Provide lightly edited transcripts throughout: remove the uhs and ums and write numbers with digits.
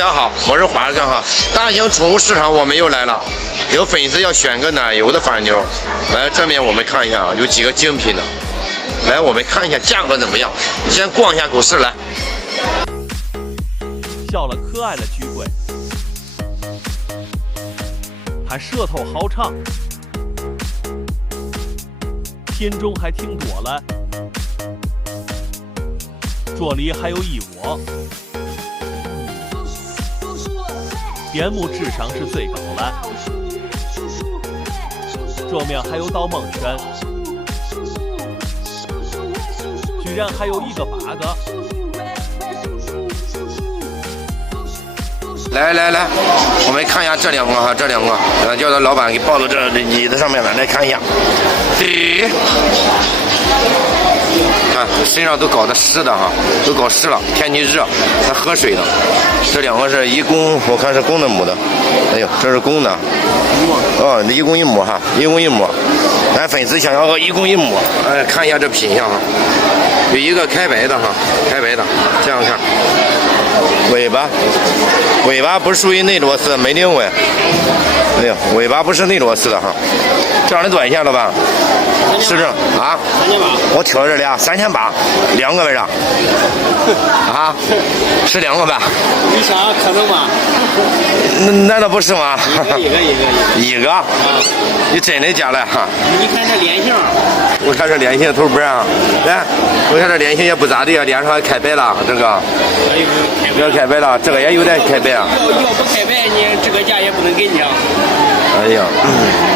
大家好，我是华哥哈。大型宠物市场我们又来了，有粉丝要选个奶油的反妞，来这边我们看一下啊，有几个精品的，来我们看一下价格怎么样。先逛一下股市来。笑了可爱的巨贵，还舌头好长，品种还挺多了，这里还有一窝。边牧智商是最高了，这面还有道猛犬，居然还有一个8个。来，我们看一下这两个哈，这两个，叫他老板给抱到这椅子上面了，来看一下。看身上都搞得湿的哈，都搞湿了，天气热，它喝水的。这两个是一公，我看是公的母的。哎呦，这是公的。哦，一公一母哈，一公一母。咱粉丝想要个一公一母，看一下这品相哈，有一个开白的哈，开白的，这样看。尾巴不属于内罗斯梅林尾，哎呦，尾巴不是内罗斯的哈。这样的多少钱了吧？是这啊？3800。我挑这俩3800，两个为啥？啊？是两个吧？你想可能吗？难道不是吗？一个。啊？你真的假的哈？你看这脸型。我看这脸型头不啊？来，我看这脸型也不咋地啊，脸上还开白了，这个。要开白了，这个也有点开白啊。要不开白，你这个价也不能给你啊。哎呀，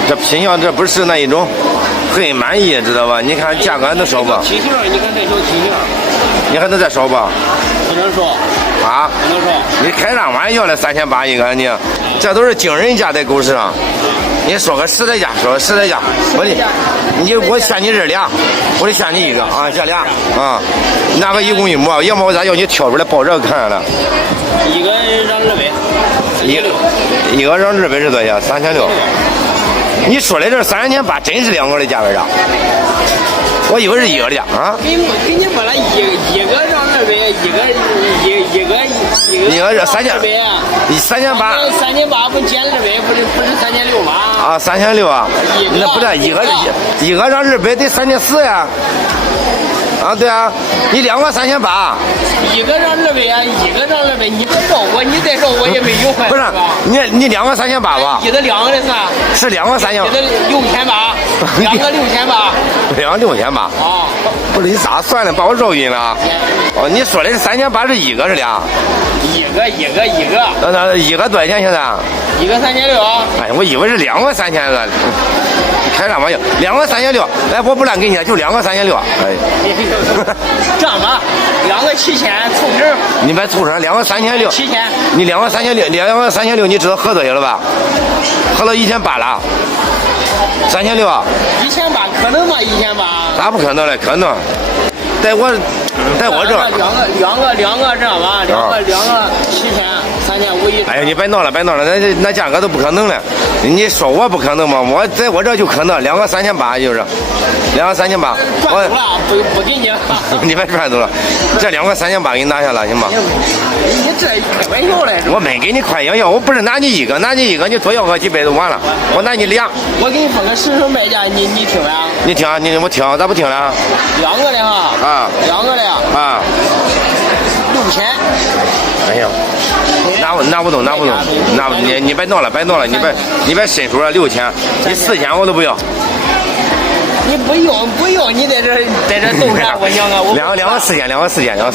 这品相这不是那一种很满意，知道吧？你看价格还能少吧？体型，你看这小体型，你还能再少吧？不能少啊？不能少。你开啥玩笑了？3800一个，你这都是惊人价在股市上。你说个实在价，说个实在价，我限你这俩，我得限你一个啊，这俩啊，拿个一公一母，要么我咋叫你挑出来抱这个看了？一个让200，一个让200是多少钱？3600。你说的这3800真是两个的价位啊？我以为是一个的啊。给你说了，一个让200，一个是3800啊。3800不减200，不是3600吗？啊，3600啊，那不对，一个让200得3400呀。啊，对啊，你两个3800，一个让200啊，一个让200，你再找我，你再找我也没有坏。不是，你两个3800吧？一个两个的算。是两个3800。一个6800，两个6800。两个6800。啊，不是你咋算的？把我绕晕了。哦，你说的是3800是一个是俩？一个。那一个多少钱现在？一个3600。哎，我以为是两个3000个。开啥玩笑？两个3600，来，我不乱给你了，就两个3600。哎，这样吧，两个7000凑整。你别凑成，两个3600。7000。你两个3600，你知道合多少了吧？合到1800了。3600。1800可能吗？1800。咋不可能嘞？可能。带我这。两个这样吧，两个7000，3500。哎呀，你别闹了，那价格都不可能了。你说我不可能吗？我在我这就可能，两个3800就是，两个3800。赚走了，不给你了。你别赚走了，这两个3800给你拿下了，行吧？你这开玩笑嘞！我没给你开玩笑，我不是拿你一个，你多要个几百就完了。我拿你俩。我给你说个实时卖价，你听呀？你听，我听，咋不听了？两个的哈。啊。两个的。啊。6000。哎呀，拿不动，你别闹了，你别伸手了6000，你4000我都不要。你不用，你在这动啥？我讲啊，两个4000，两个4000啊！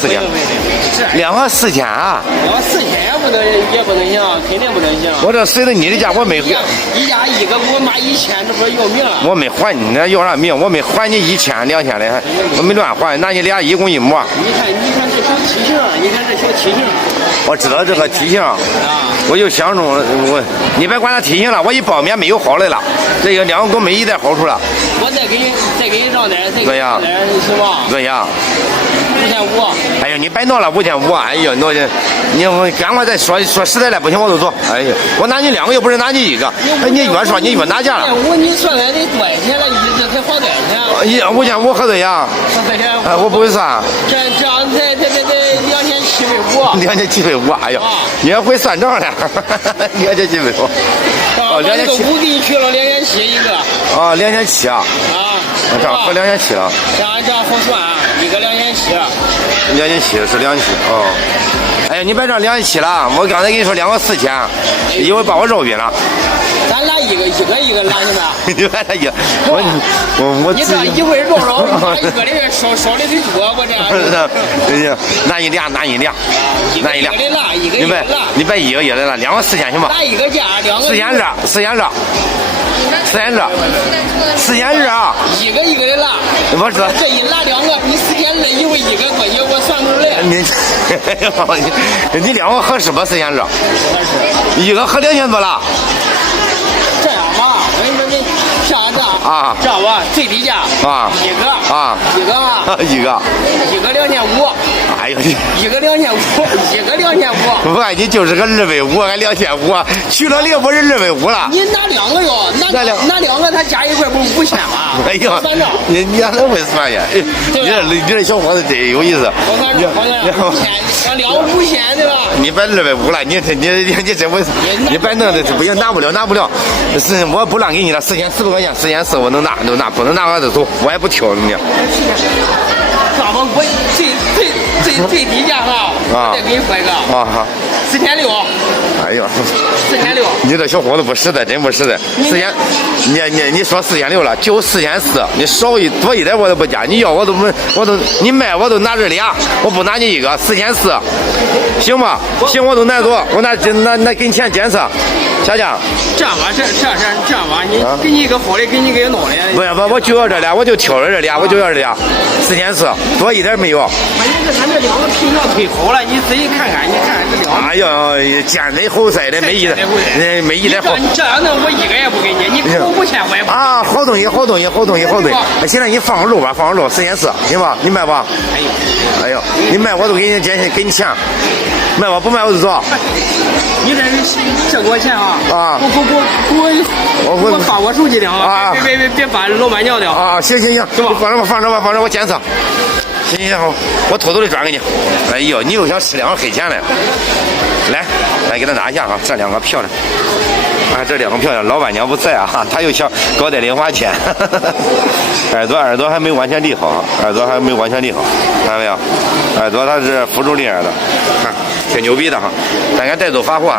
两个4000也不能行，肯定不能行。我这随着你的价，我没。一家一个给我妈1000，这不是要命了？我没还你，那要啥命？我没还你1000、2000的，我没乱还，拿你俩一公一母。你看这小体型，我知道这个体型，我就想中你别管它体型了，我一包面没有好的了，这个两个都没一点好处了。我再给你让点，对呀，行吗？对呀。5500。哎呀，你别闹了5500，哎呀，你赶快再说实在的，不行我就走。哎呀，我拿你两个又不是拿你一个，哎，你越说你越拿价了。你算来得多少钱了？一直才花多少钱？5500合多少呀？合多少钱？哎，我不会算。这样才2000 2750，哎呀，你还会算账呢，2750。哦，2750给你去了2700一个。啊，2700啊。这样合2700了。这样好算啊，一个2700。2700是2700哦。哎呀，你别这2700了，我刚才跟你说2个4000，因为把我绕晕了。咱拉一个拉行吗？你别拉一个，我你这一会绕把一个里面少的最多，我这样。哎呀，拿一俩，你别一个来了，2个4000行吧？拿一个价，2个。4200。一个的拉。我知道。这一拉2个，你4200，一会一个过去，我算出来。你2个合适不？4200，一个合2000多了。这样吧，我跟你说，你啊，这样吧，最低价啊，一个嘛，一个2500。哎呦，一个2500，我看你就是个250，还2500，去了0不是250了。你拿2个哟，拿2个，他加一块不是5000吗？哎呀，你还能会算呀？你这小伙子真有意思。我算5000，2个5000对吧？你别250了，你真会，你别弄的不行，拿不了。是我不让给你了，4400块钱，4400我能拿，不能拿我就走，我也不挑你。咱们我最低价哈，我再给你说一个啊，4600。哎呀，4600。你这小伙子不实在，真不实在。你说4600了，就4400，你少多一点我都不加。你要我都你卖我都拿这俩，我不拿你一个4400，行吗？行，我都拿走，我拿给你钱检测，下降。这样吧，你给你一个好的，给你一个孬的。不，我就要这俩，我就挑着这俩，4400，多一点没有。关键是他这2个皮要忒厚了，你仔细看看，这2个。哎呀，尖的厚塞的，没一点厚。这样的我一个也不给你，你给我5000我也不。啊，好东西。现在你放肉吧，4400，行吧？你卖吧？哎呦，你卖我都给你钱，卖吧，不卖我就走。你这给我钱啊！啊！我发我手机的啊！别发老板娘的啊！行，放着吧，我检测。行，好，我偷偷的转给你。哎呦，你又想吃2个黑钱嘞？来给他拿一下啊，这2个漂亮。啊，这2个漂亮，老板娘不在啊，他又想搞点零花钱。耳朵还没完全立好，看到没有？耳朵它是辅助立耳的，看挺牛逼的哈，大家带走发货。